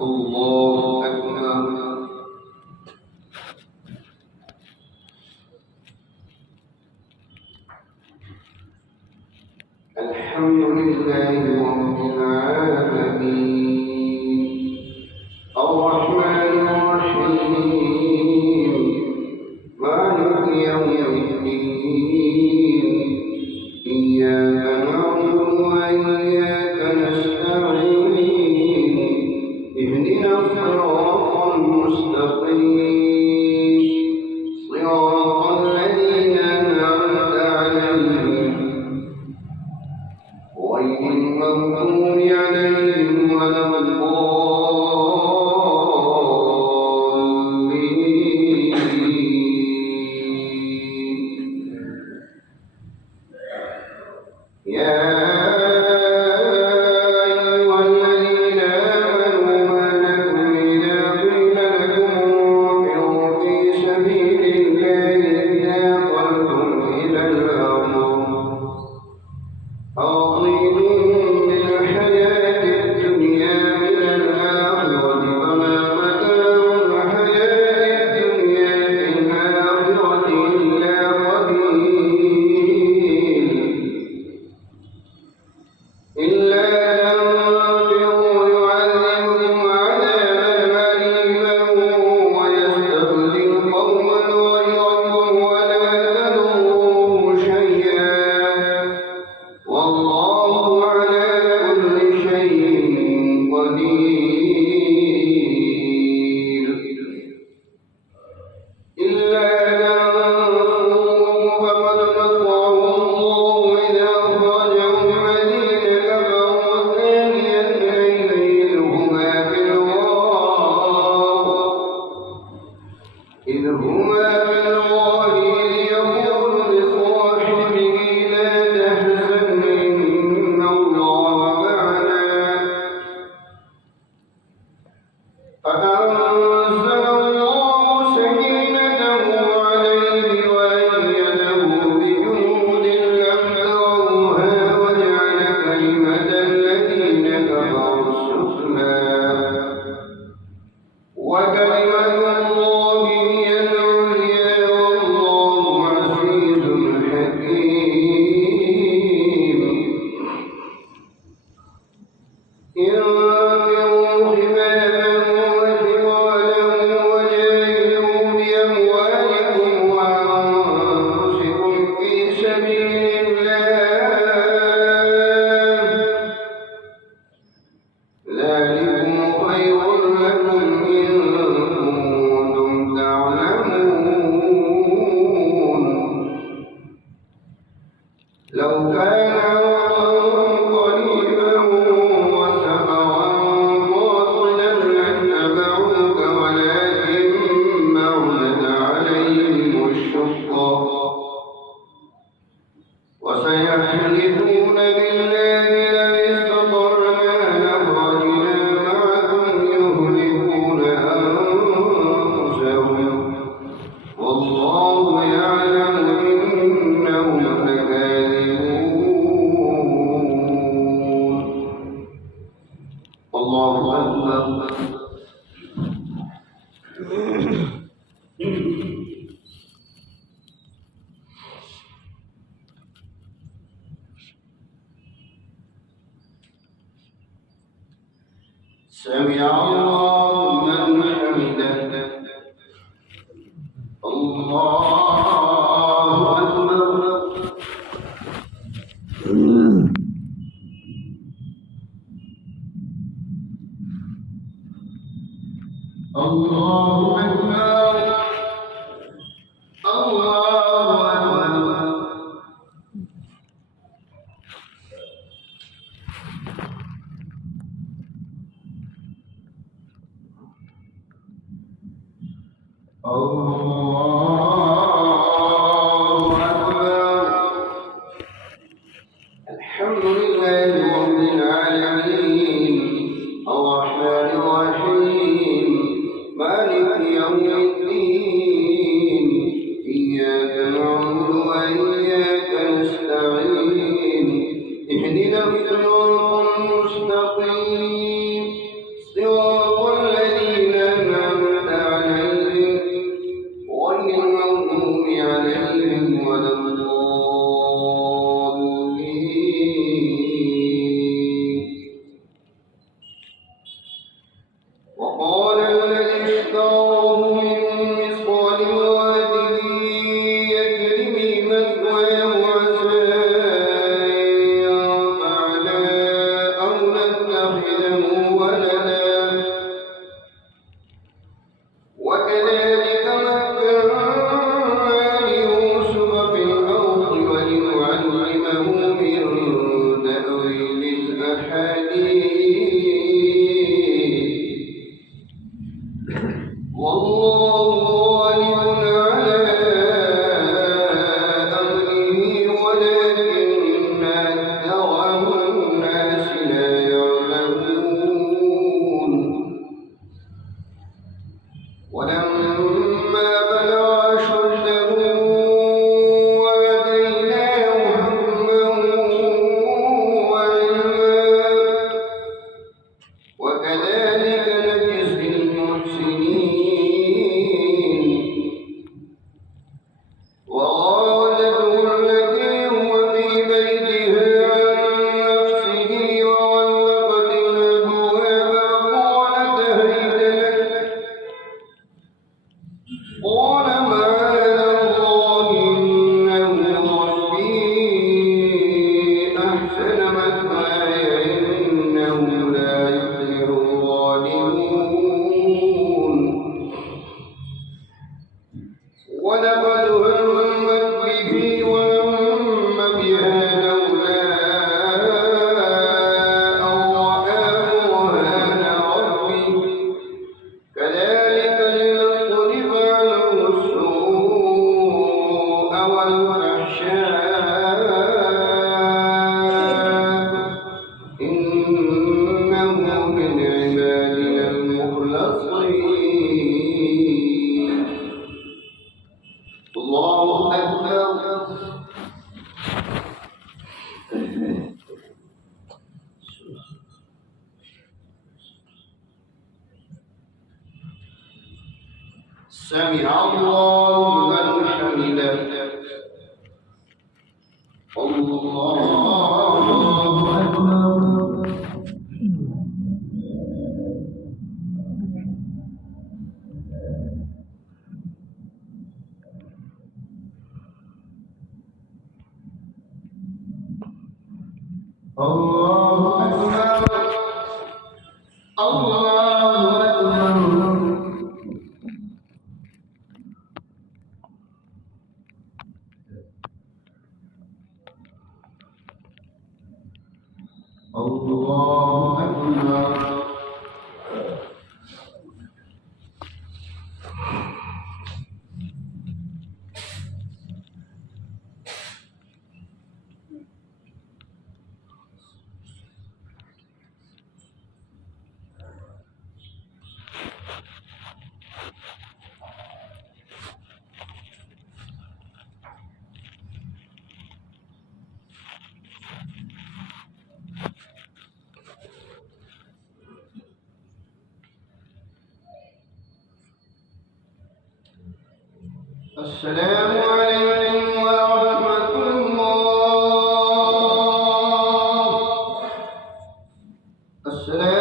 الله أكبر. الحمد لله رب العالمين الرحمن الرحيم مالك يوم الدين إياك نعبد وإياك نستعين اهدنا الصراط المستقيم صراط الذين أنعمت عليهم غير المغضوب عليهم ولا الضالين. يا أيها الذين آمنوا ما لكم إذا قيل لكم انفروا في سبيل الله اثاقلتم إلى الأرض أرضيتم بالحياة الدنيا من الآخرة فما متاع الحياة الدنيا في الآخرة إلا قليل إلا تنفروا يعذبكم عذابا أليما ويستبدل قوما غيركم ولا تضروه شيئا والله على كل شيء قدير. إلا تنصروه فقد نصره الله إذ أخرجه الذين كفروا ثاني اثنين إذ هما في الغار إذ يقول لصاحبه لا تحزن إن الله معنا فأنزل الله سكينته عليه وأيده بجنود لم تروها وجعل كلمة الذين كفروا السفلى وكلمة الله هي العليا والله عزيز حكيم. انفروا خفافا وثقالا وجاهدوا بأموالكم وأنفسكم في سبيل الله ذلكم خير لكم إن كنتم تعلمون. لو كان عرضا قريبا وسفرا قاصدا لاتبعوك ولكن بعدت عليهم الشقة وسيحلفون بالله لئن استطعنا لخرجنا معكم يهلكون أنفسهم والله يعلم إنهم لكاذبون. الله أكبر. سمع الله من حمده. الله أكبر. الله أكبر. الله أكبر. السلام عليكم ورحمة الله. السلام